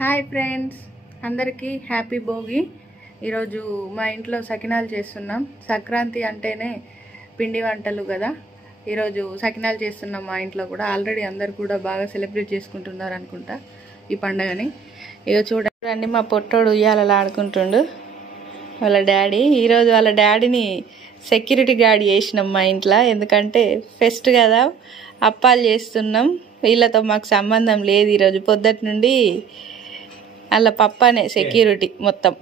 Hi friends, అందరికీ happy Bhogi. ఈరోజు మా ఇంట్లో సకినాలు చేస్తున్నాం. సంక్రాంతి అంటేనే పిండి వంటలు కదా. ఈరోజు సకినాలు చేస్తున్నాం మా ఇంట్లో కూడా. ఆల్రెడీ అందరు కూడా బాగా సెలబ్రేట్ చేసుకుంటున్నారు అనుకుంటా ఈ పండుగని. ఇక చూడండి, మా పొట్టోడు ఉయ్యాలలో ఆడుకుంటుండు వాళ్ళ డాడీ. ఈరోజు వాళ్ళ డాడీని సెక్యూరిటీ గార్డ్ చేసినాం మా ఇంట్లో. ఎందుకంటే ఫెస్ట్ కదా, అప్పాలు చేస్తున్నాం. వీళ్ళతో మాకు సంబంధం లేదు. ఈరోజు పొద్దుటి నుండి అలా పప్పనే సెక్యూరిటీ మొత్తం.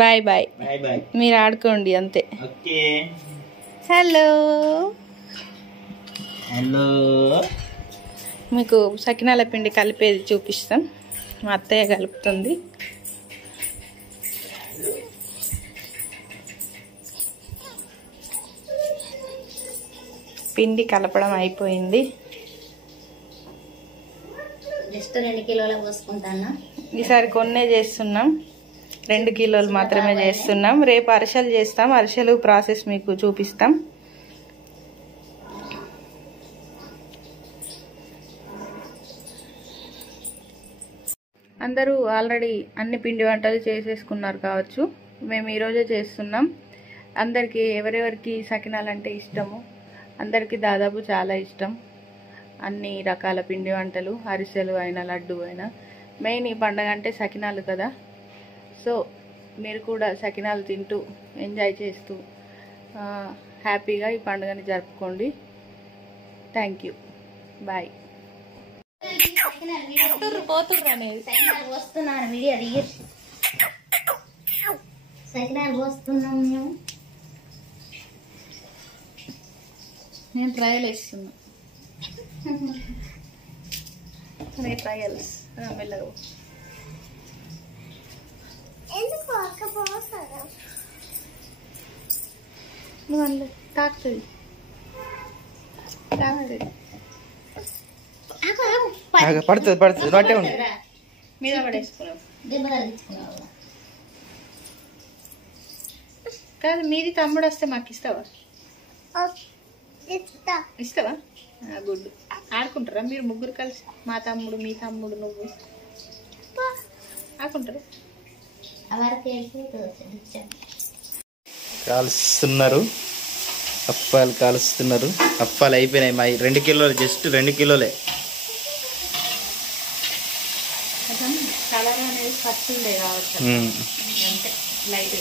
బాయ్ బాయ్, మీరు ఆడుకోండి అంతే. హలో హలో, మీకు సకినాల పిండి కలిపేది చూపిస్తాం. మా అత్తయ్య కలుపుతుంది. పిండి కలపడం అయిపోయింది. జస్ట్ 2 కిలోల పోసుకుంటాను. ఈసారి కొన్నే చేస్తున్నాం, 2 కిలోలు మాత్రమే చేస్తున్నాం. రేపు అరిసెలు చేస్తాం. అరిసెలు ప్రాసెస్ మీకు చూపిస్తాం. అందరూ ఆల్రెడీ అన్ని పిండి వంటలు చేసేసుకున్నారు కావచ్చు. మేము ఈరోజే చేస్తున్నాం. అందరికీ ఎవరెవరికి సకినాలు అంటే ఇష్టము, అందరికీ దాదాపు చాలా ఇష్టం. అన్ని రకాల పిండి వంటలు, అరిసెలు అయినా లడ్డు అయినా. మెయిన్ ఈ పండగ అంటే సకినాలు కదా. సో మీరు కూడా సకినాలు తింటూ ఎంజాయ్ చేస్తూ హ్యాపీగా ఈ పండుగని జరుపుకోండి. Thank you, bye. నేను ట్రయల్ వేస్తున్నా. ట్రయల్స్ మెల్లగా నువ్వు అందులో తాకుతుంది పడుతుంది పడుతుంది మీద పడేసుకున్నావు కాదు. మీది తమ్ముడు వస్తే మాకు ఇస్తావా? ఇస్తావా? గుడ్. ఆడుకుంటారా మీరు ముగ్గురు కలిసి? మా తమ్ముడు, మీ తమ్ముడు, నువ్వు ఆడుకుంటారు. కాలుస్తున్నారు, అప్పాలు కాలుస్తున్నారు. అప్పాలు అయిపోయినాయి మా 2 కిలోలు, జస్ట్ 2 కిలోలే. కలర్ అనేది ఖర్చు ఉండే కావచ్చు, అంటే లైట్